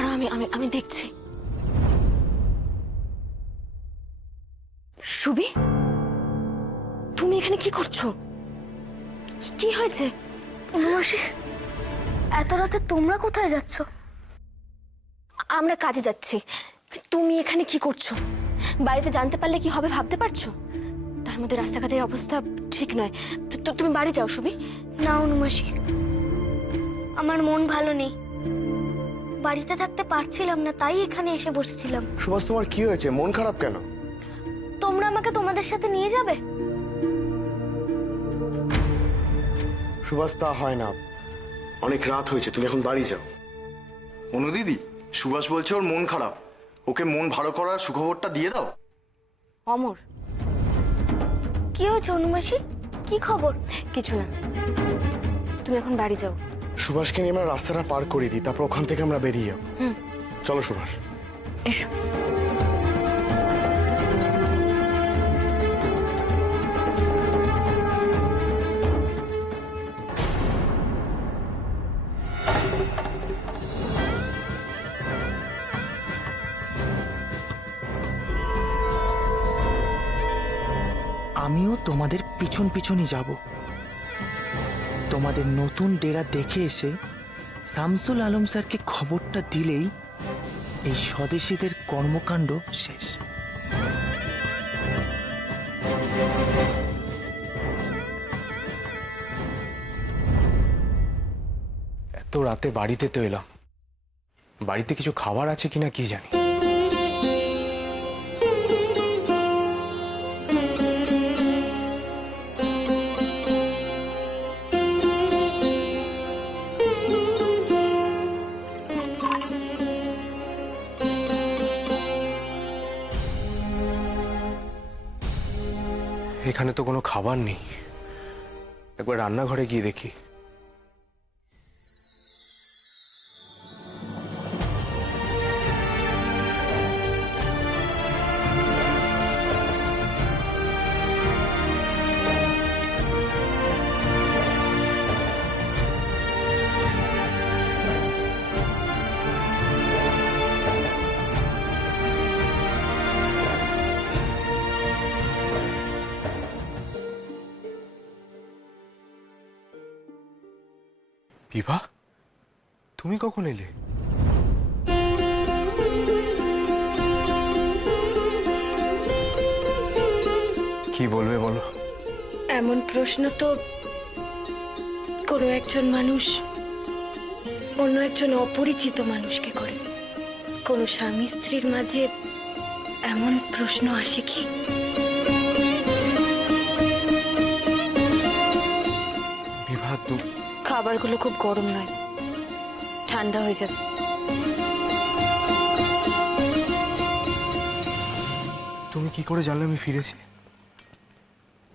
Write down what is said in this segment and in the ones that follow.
দাঁড়াও, আমি আমি আমি দেখছি। সুবি, তুমি এখানে কি করছো? কি হয়েছে? অনুমাসি, এত রাতে তোমরা কোথায় যাচ্ছ? আমরা কাজে যাচ্ছি। তুমি এখানে কি করছো? বাড়িতে জানতে পারলে কি হবে ভাবতে পারছো? তার মধ্যে রাস্তাঘাটের অবস্থা ঠিক নয়। তুমি বাড়ি যাও সুবি। না অনুমাসি, আমার মন ভালো নেই, বাড়িতে থাকতে পারছিলাম না, তাই এখানে এসে বসেছিলাম। সুভাষ, তোমার কি হয়েছে? মন খারাপ কেন? তোমরা আমাকে তোমাদের সাথে নিয়ে যাবে? সুভাষ, তা হয় না। অনেক রাত হয়েছে, তুমি এখন বাড়ি যাও। অনু দিদি, সুভাষ বলছে ওর মন খারাপ, ওকে মন ভালো করার সুখবরটা দিয়ে দাও। অমর, কি হয়েছে অনুমাসি? কি খবর? কিছু না, তুমি এখন বাড়ি যাও। সুভাষকে নিয়ে আমরা রাস্তাটা পার করে দিই, তারপর ওখান থেকে আমরা বেরিয়ে যাও। চলো সুভাষ। এসো। আমিও তোমাদের পিছন পিছনই যাব। তোমাদের নতুন ডেরা দেখে এসে শামসুল আলম স্যারকে খবরটা দিলেই এই স্বদেশীদের কর্মকাণ্ড শেষ। এত রাতে বাড়িতে তো এলাম, বাড়িতে কিছু খাবার আছে কিনা কি জানি। এখানে তো কোনো খাবার নেই, একবার রান্নাঘরে গিয়ে দেখি। বিভা, তুমি কখন এলে? কি বলবে বলো? এমন প্রশ্ন তো কোনো একজন মানুষ অন্য একজন অপরিচিত মানুষকে করে। কোনো স্বামী স্ত্রীর মাঝে এমন প্রশ্ন আসে কি? বিভা, খাবারগুলো খুব গরম নয়, ঠান্ডা হয়ে যাবে। তুমি কি করে জানলে আমি ফিরেছি?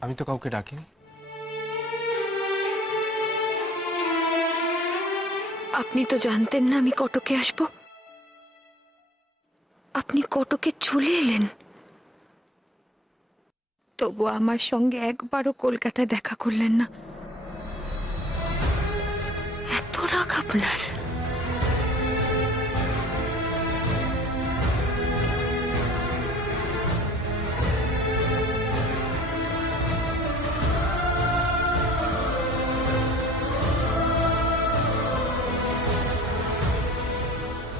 আমি তো কাউকে ডাকিনি। আপনি তো জানতেন না আমি কটকে আসব? আপনি কটকে চলে এলেন, তবু আমার সঙ্গে একবারও কলকাতায় দেখা করলেন না। এত রাগ আপনার?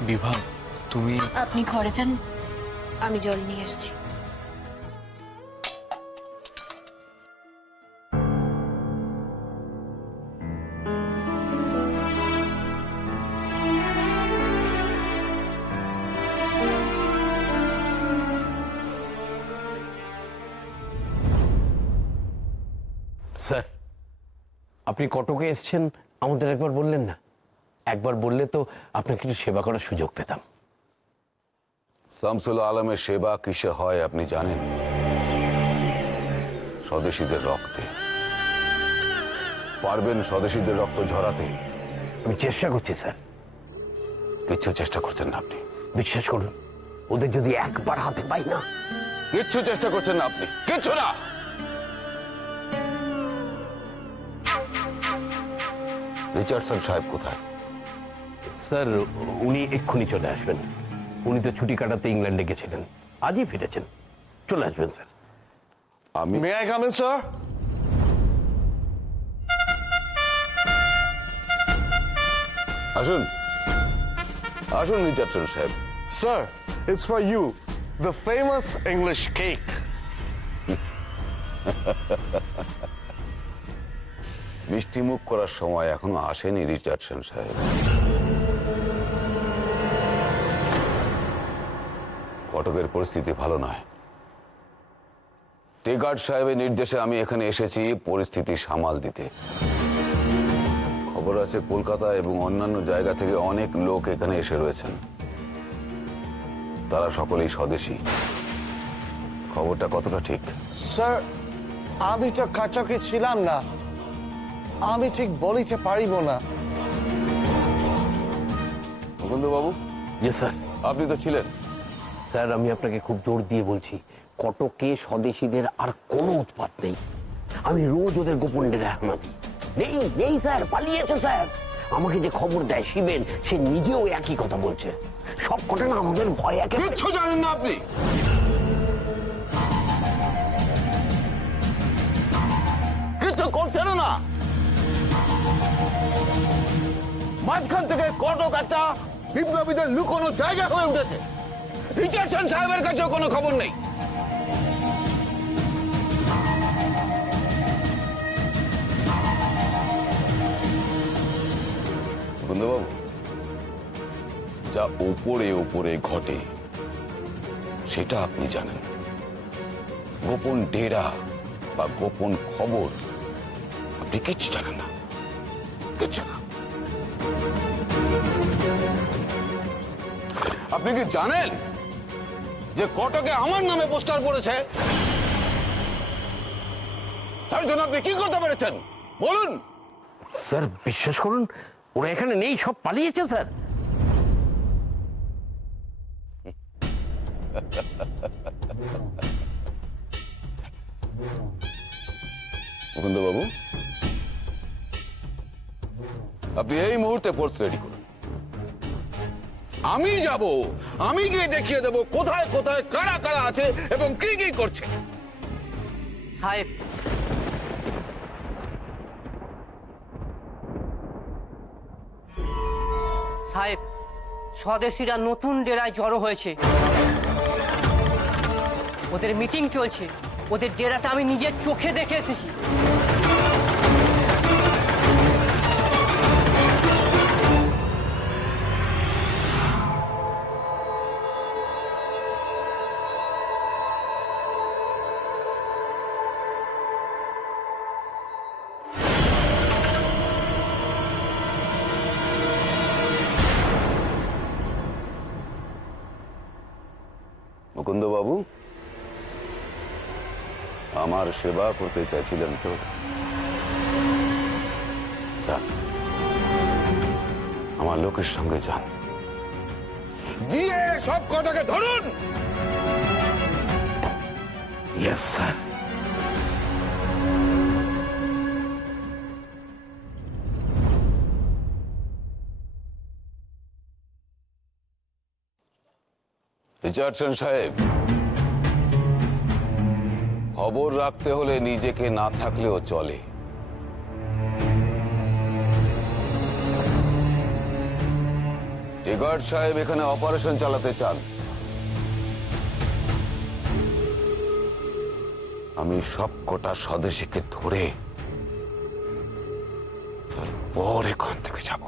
বিভা, তুমি আপনি ঘরে যান, আমি জল নিয়ে আসছি। স্যার, আপনি কটকে এসেছেন আমাদের একবার বললেন না? একবার বললে তো আপনাকে একটু সেবা করার সুযোগ পেতাম। শামসুল আলমের সেবা কিসে হয় আপনি জানেন? স্বদেশীদের রক্তে। পারবেন স্বদেশীদের রক্ত ঝরাতে? আমি চেষ্টা করছি স্যার। কিচ্ছু চেষ্টা করছেন না আপনি। বিশ্বাস করুন, ওদের যদি একবার হাতে পাই না। কিচ্ছু চেষ্টা করছেন না আপনি, কিচ্ছু না। রিচার্ডসন সাহেব কোথায়? স্যার উনি এক্ষুনি চলে আসবেন। উনি তো ছুটি কাটাতে ইংল্যান্ডে গেছিলেন, আজই ফিরেছেন। চলে আসবেন স্যার। আমি may I come in sir? আসুন আসুন রিচার্ডসন সাহেব। Sir, it's for you. The famous English cake. মিষ্টি মুখ করার সময় এখনো আসেনি রিচার্ডসন সাহেব। কটকের পরিস্থিতি ভালো নয়। টেগার্ড সাহেবের নির্দেশে আমি এখানে এসেছি পরিস্থিতি সামাল দিতে। খবর আছে কলকাতা এবং অন্যান্য জায়গা থেকে অনেক লোক এখানে এসে রয়েছেন। তারা সকলেই স্বদেশী। খবরটা কতটা ঠিক? স্যার, আমি তো কটকে ছিলাম না, আমি ঠিক বলিতে পারিব না। মুকুন্দবাবু, জি স্যার। আপনি তো ছিলেন। স্যার আমি আপনাকে খুব জোর দিয়ে বলছি, কটকে স্বদেশীদের আর কোনো উৎপাত নেই। আমি রোজ ওদের গোপন ডেরা হানা দিই। নেই নেই স্যার, পালিয়েছে স্যার। আমাকে যে খবর দেয় শিবেন, সে নিজেও একই কথা বলছে। সব ঘটনা আমাদের ভয় একে কিচ্ছু জানেন না আপনি। কিছু করছেন না, মাঝখান থেকে কটক একটা বিপ্লবীদের লুকোনো জায়গা হয়ে উঠেছে। রিচার্ডসন সাহেবের কাছেও কোনো খবর নেই। বন্ধুবাবু, যা ওপরে ওপরে ঘটে সেটা আপনি জানেন। গোপন ডেরা বা গোপন খবর আপনি কিচ্ছু জানেন না, কিচ্ছু না। আপনি কি জানেন যে কটকে আমার নামে পোস্টার পড়েছে? তার জন্য আপনি কি করতে পেরেছেন বলুন? স্যার বিশ্বাস করুন, ওরা এখানে নেই, সব পালিয়েছে স্যার। মুকুন্দবাবু, আপনি এই মুহূর্তে ফোর্স রেডি করুন। আমি যাব, আমি গিয়ে দেখিয়ে দেব কোথায় কোথায় কারা কারা আছে এবং কি কি করছে। সাহেব, সাহেব, স্বদেশীরা নতুন ডেরায় জড়ো হয়েছে। ওদের মিটিং চলছে। ওদের ডেরাটা আমি নিজের চোখে দেখে এসেছি। মুকুন্দবাবু, আমার সেবা করতে চাইছিলেন তো? যান, আমার লোকের সঙ্গে যান, গিয়ে সব কটাকে ধরুন। Yes sir. রিচার্ডসন সাহেব, খবর রাখতে হলে নিজেকে না থাকলেও চলে। টেগার্ড সাহেব এখানে অপারেশন চালাতে চান। আমি সব কটা স্বদেশীকে ধরে তারপর এখান থেকে যাব।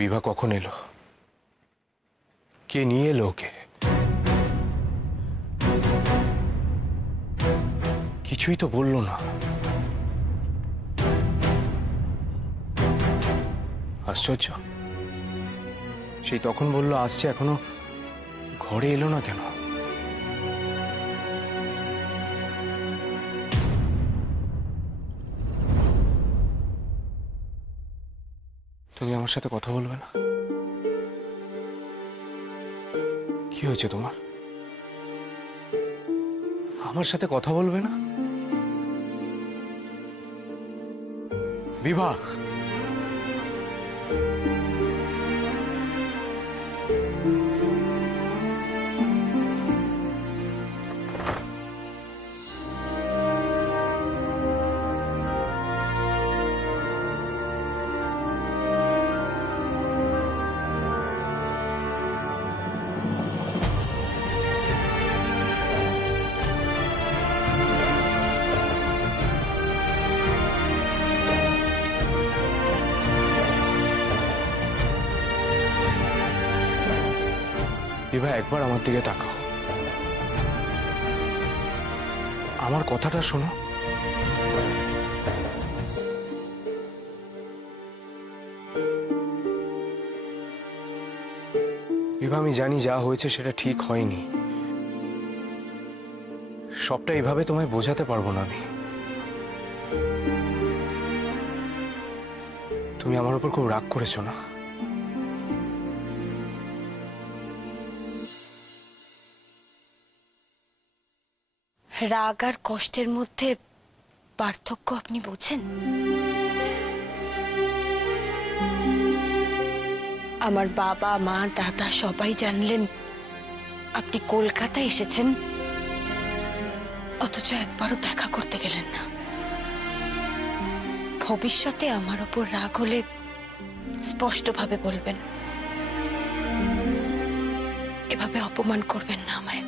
বিভা কখন এলো? কে নিয়ে এলো ওকে? কিছুই তো বললো না। আশ্চর্য, সেই তখন বললো আসছে, এখনো ঘরে এলো না কেন? তুমি আমার সাথে কথা বলবে না? কি হয়েছে তোমার? আমার সাথে কথা বলবে না? বিভা, বিভা, একবার আমার দিকে তাকাও, আমার কথাটা শোনো। বিভা, আমি জানি যা হয়েছে সেটা ঠিক হয়নি, সবটা এইভাবে তোমায় বোঝাতে পারবো না আমি। তুমি আমার উপর খুব রাগ করেছো না? রাগ আর কষ্টের মধ্যে পার্থক্য আপনি বোঝেন? আমার বাবা মা দাদা সবাই জানলেন আপনি কলকাতায় এসেছেন, অথচ একবারও দেখা করতে গেলেন না। ভবিষ্যতে আমার উপর রাগ হলে স্পষ্টভাবে বলবেন, এভাবে অপমান করবেন না আমায়।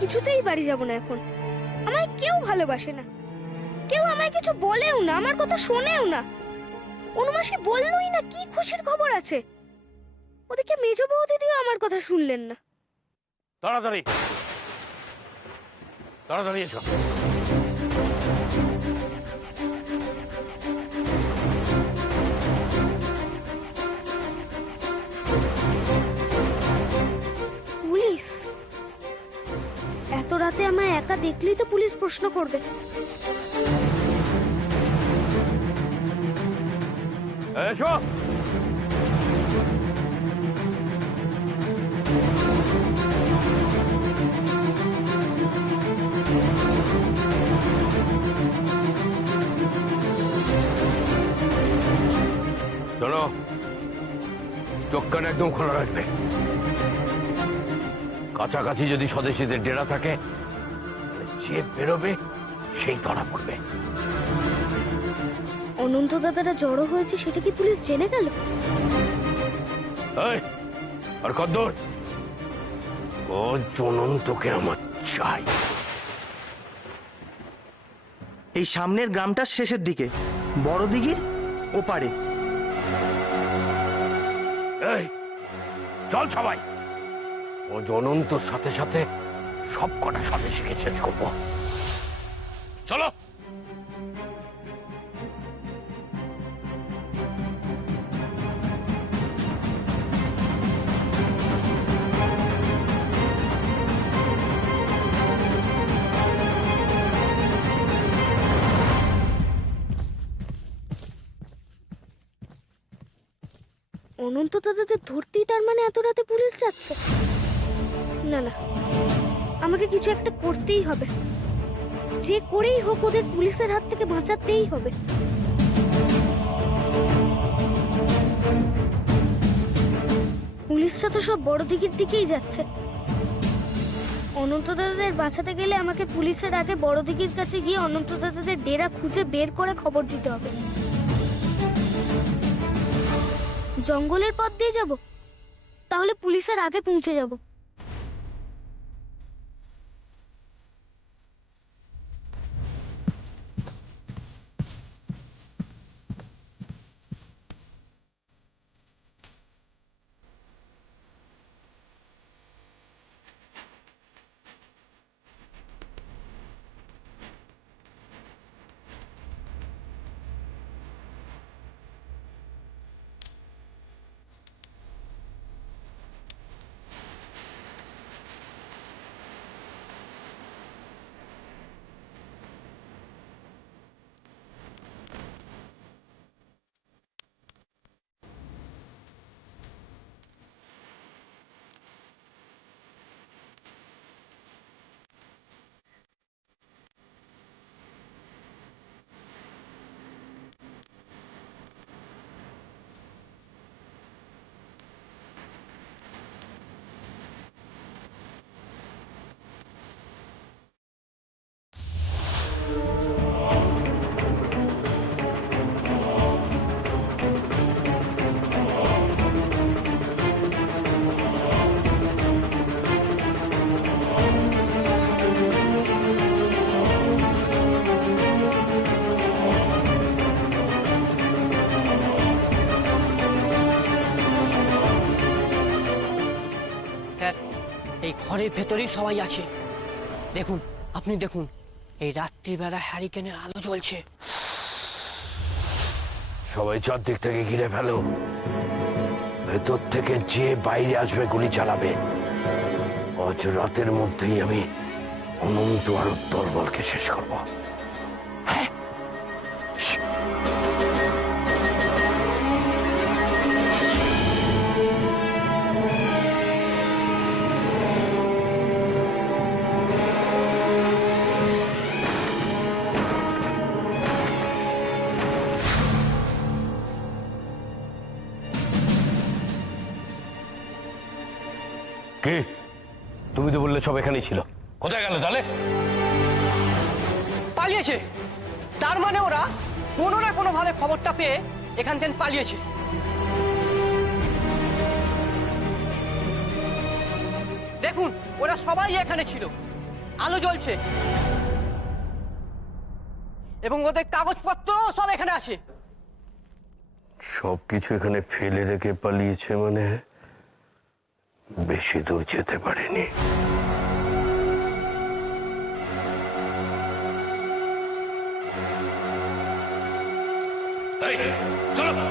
কিছুতেই বাড়ি যাব না এখন। আমায় কেউ ভালোবাসে না, কেউ আমায় কিছু বলেও না, আমার কথা শোনেও না। অনুমাসী বললই না কি খুশির খবর আছে। ওদিকে মেজ বৌদিদিও আমার কথা শুনলেন না। তাড়াতাড়ি তাড়াতাড়ি এসো। পুলিশ এত রাতে আমায় একা দেখলেই তো পুলিশ প্রশ্ন করবে। এসো। চলো, চোখ কান একদম খোলা রাখবে। কাছাকাছি যদি স্বদেশীদের ডেরা থাকে, যে বেরোবে সেই ধরা পড়বে। অনন্ত দাদারা জড়ো হয়েছে সেটা কি পুলিশ জেনে গেল? এই, আর কদ্দূর? ও জনন্তকে আমার চাই। এই সামনের গ্রামটার শেষের দিকে, বড় দিঘির ওপারে। এই, চল সবাই। ও জনন্তর সাথে সাথে সব কটা স্বদেশীকে শেষ করবো। চলো। অনন্ত দাদাদের ধরতেই তার মানে এত রাতে পুলিশ যাচ্ছে? না না, আমাকে কিছু একটা করতেই হবে। যে করেই হোক ওদের পুলিশের হাত থেকে বাঁচাতেই হবে। পুলিশরা তো সব বড় দিঘির দিকেই যাচ্ছে। অনন্ত দাদাদের বাঁচাতে গেলে আমাকে পুলিশের আগে বড় দিঘির কাছে গিয়ে অনন্ত দাদাদের ডেরা খুঁজে বের করে খবর দিতে হবে। জঙ্গলের পথ দিয়ে যাব, তাহলে পুলিশের আগে পৌঁছে যাব। ঘরের ভেতরেই সবাই আছে। দেখুন, আপনি দেখুন, এই রাত্রিবেলা হ্যারিকেনের আলো জ্বলছে। সবাই চারদিক থেকে ঘিরে ফেলো। ভেতর থেকে যে বাইরে আসবে গুলি চালাবে। আজ রাতের মধ্যেই আমি অনন্ত আরব দলবলকে শেষ করব। হ্যাঁ, কে? তুমি তো বললে সব এখানেই ছিল, কোথায় গেল তাহলে? পালিয়েছে। তার মানে ওরা কোনো না কোনো ভাবে খবরটা পেয়ে এখান থেকে পালিয়েছে। দেখুন, ওরা সবাই এখানে ছিল, আলো জ্বলছে এবং ওদের কাগজপত্র সব এখানে আছে। সবকিছু এখানে ফেলে রেখে পালিয়েছে মানে বেশি দূর যেতে পারেনি। চলো।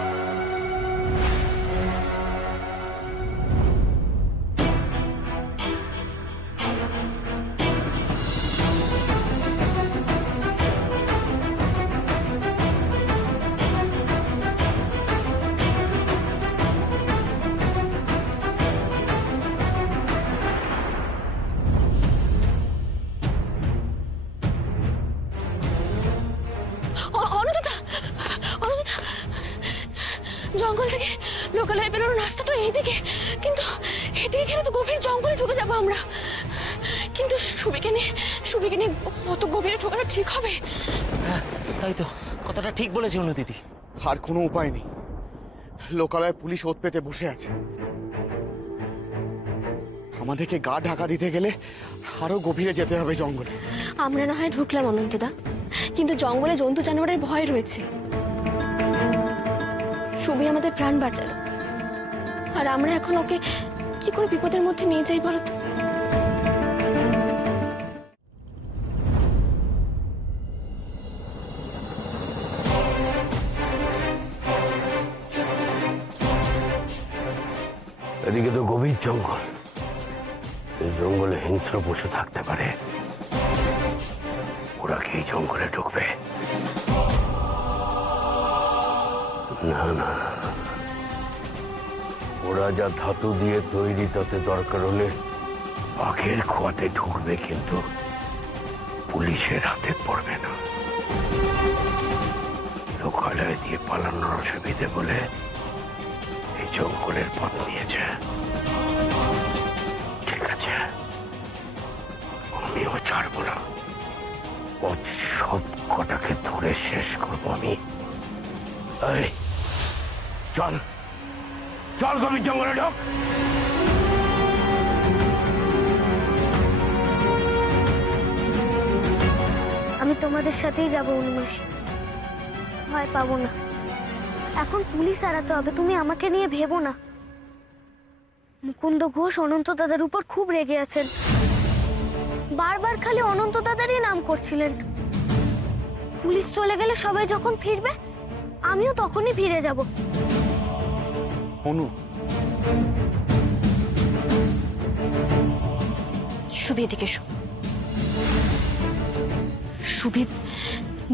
অনুদিতা, অনুদিতা, জঙ্গল থেকে লোকালয়ে বেরোনোর রাস্তা তো এইদিকে, কিন্তু এদিকে গেলে তো গভীর জঙ্গলে ঢুকে যাবো আমরা। কিন্তু সুবিকে নিয়ে অত গভীরে ঢোকাটা ঠিক হবে? তাই তো, কথাটা ঠিক বলেছে অনুদিদি। আর কোনো উপায় নেই, লোকালয়ে পুলিশ ওত পেতে বসে আছে। আমাদেরকে গা ঢাকা দিতে গেলে আরো গভীরে যেতে হবে জঙ্গলে। আমরা না হয় ঢুকলাম অনন্তদা, কিন্তু জঙ্গলে জন্তু জানোয়ারের ভয় রয়েছে। সুবি আমাদের প্রাণ বাঁচালো, আর আমরা এখন ওকে কি করে বিপদের মধ্যে নিয়ে যাই বলো তো? এদিকে তো গভীর জঙ্গল, এই জঙ্গলে হিংস্র পশু থাকতে পারে। ওরা কি এই জঙ্গলে ঢুকবে? না না, ওরা যা ধাতু দিয়ে তৈরি তাতে দরকার হলে বাঘের খোয়াতে ঢুকবে, কিন্তু পুলিশের হাতে পড়বে না। লোকালয় দিয়ে পালানোর অসুবিধে বলে এই জঙ্গলের পথ নিয়েছে। ঠিক আছে, আমিও ছাড়বো না। ও সব কটাকে ধরে শেষ করবো আমি। এই, চল চল, গভীর জঙ্গলে ঢোক। আমি তোমাদের সাথেই যাবো অনুমাসী, ভয় পাবো না। এখন পুলিশ এড়াতে হবে, তুমি আমাকে নিয়ে ভেবো না। মুকুন্দ ঘোষ অনন্ত দাদার উপর খুব রেগে আছেন, বারবার খালি অনন্ত দাদারই নাম করছিলেন। পুলিশ চলে গেলে সবাই যখন ফিরবে, আমিও তখনই ফিরে যাব। অনু, সুবি এদিকে এসো। সুবি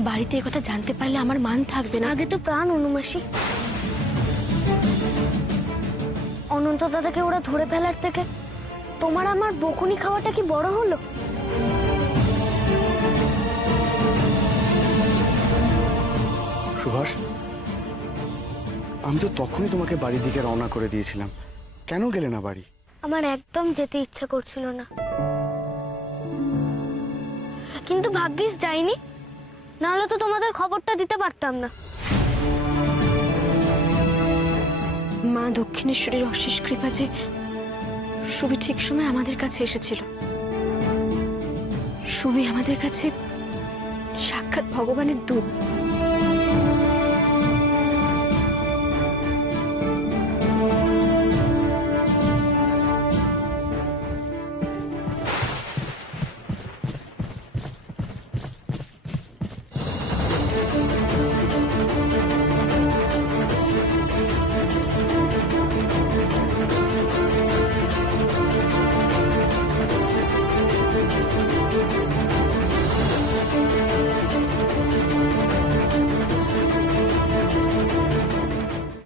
বাড়িতে এই কথা জানতে পারলে আমার মান থাকবে না। আগে তো প্রাণ অনুমাসী। অনন্ত দাদাকে ওরা ধরে ফেলার থেকে তোমার আমার বকুনি খাওয়াটা কি বড় হলো? সুভাষ, আমি তো তখনই তোমাকে বাড়ির দিকে রওনা করে দিয়েছিলাম, কেন গেলে না বাড়ি? আমার একদম যেতে ইচ্ছা করছিল না, কিন্তু ভাগ্যিস যাইনি, নাহলে তো তোমাদের খবরটা দিতে পারতাম না। মা দক্ষিণেশ্বরের অশেষ কৃপা যে সুবি ঠিক সময় আমাদের কাছে এসেছিল। সুবি আমাদের কাছে সাক্ষাৎ ভগবানের দূত।